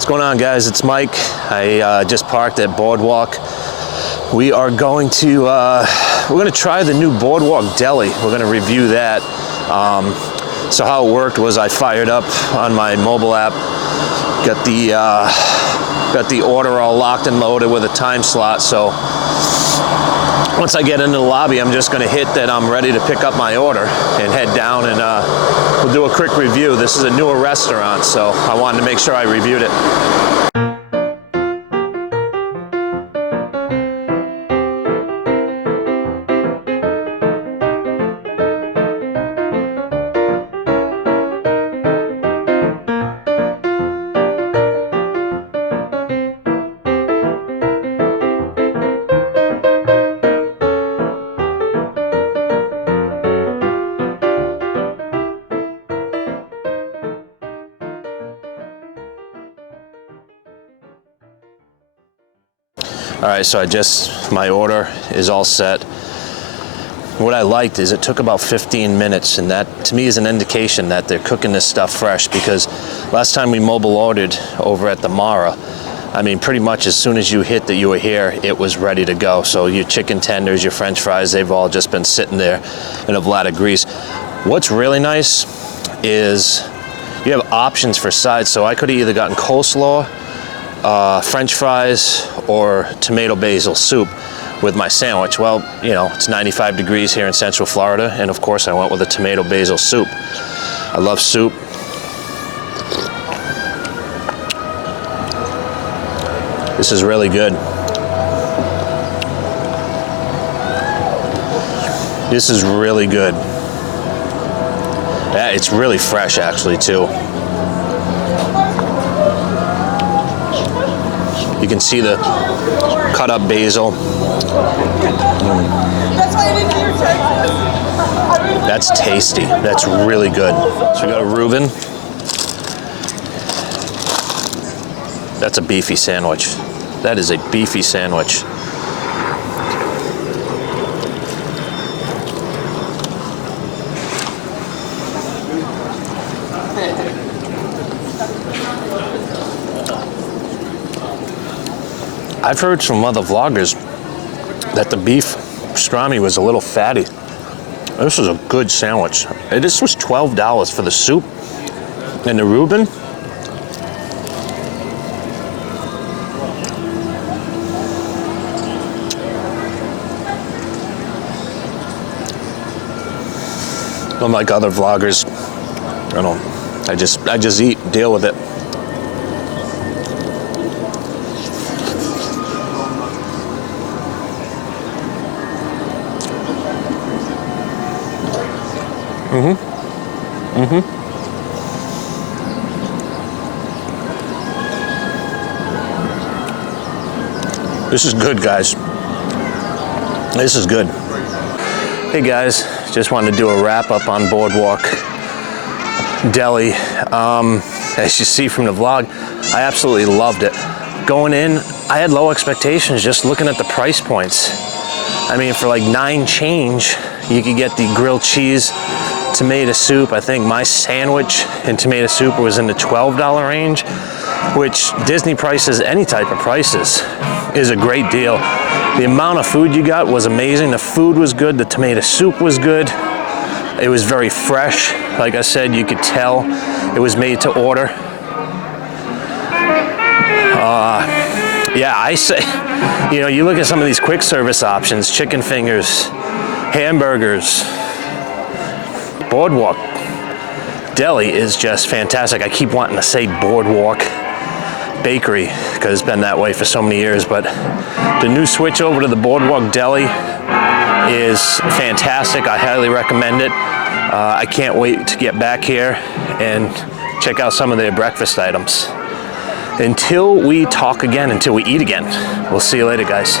What's going on, guys? It's Mike. I just parked at Boardwalk. We are going to try the new Boardwalk Deli. We're going to review that. So how it worked was I fired up on my mobile app, got the order all locked and loaded with a time slot. So once I get into the lobby, I'm just going to hit that I'm ready to pick up my order and head down, and we'll do a quick review. This is a newer restaurant, so I wanted to make sure I reviewed it. All right, so my order is all set. What I liked is it took about 15 minutes, and that to me is an indication that they're cooking this stuff fresh, because last time we mobile ordered over at the Mara, I mean, pretty much as soon as you hit that you were here, it was ready to go. So your chicken tenders, your French fries, they've all just been sitting there in a vat of grease. What's really nice is you have options for sides. So I could have either gotten coleslaw, French fries, or tomato basil soup with my sandwich. Well, you know, it's 95 degrees here in Central Florida, and of course I went with a tomato basil soup. I love soup. This is really good. This is really good. Yeah, it's really fresh actually too. You can see the cut up basil. That's tasty. That's really good. So we got a Reuben. That's a beefy sandwich. That is a beefy sandwich. I've heard from other vloggers that the beef pastrami was a little fatty. This is a good sandwich. This was $12 for the soup and the Reuben. Unlike other vloggers, I just eat, deal with it. This is good, guys. This is good. Hey guys, just wanted to do a wrap up on Boardwalk Deli. As you see from the vlog, I absolutely loved it. Going in, I had low expectations just looking at the price points. I mean, for like $9 change, you could get the grilled cheese, tomato soup. I think my sandwich and tomato soup was in the $12 range, which Disney prices, any type of prices, is a great deal. The amount of food you got was amazing. The food was good. The tomato soup was good. It was very fresh. Like I said, you could tell it was made to order. Yeah, I say, you know, you look at some of these quick service options, chicken fingers, hamburgers. Boardwalk Deli is just fantastic. I keep wanting to say Boardwalk Bakery because it's been that way for so many years, but the new switch over to the Boardwalk Deli is fantastic. I highly recommend it. I can't wait to get back here and check out some of their breakfast items. Until we talk again, until we eat again, we'll see you later, guys.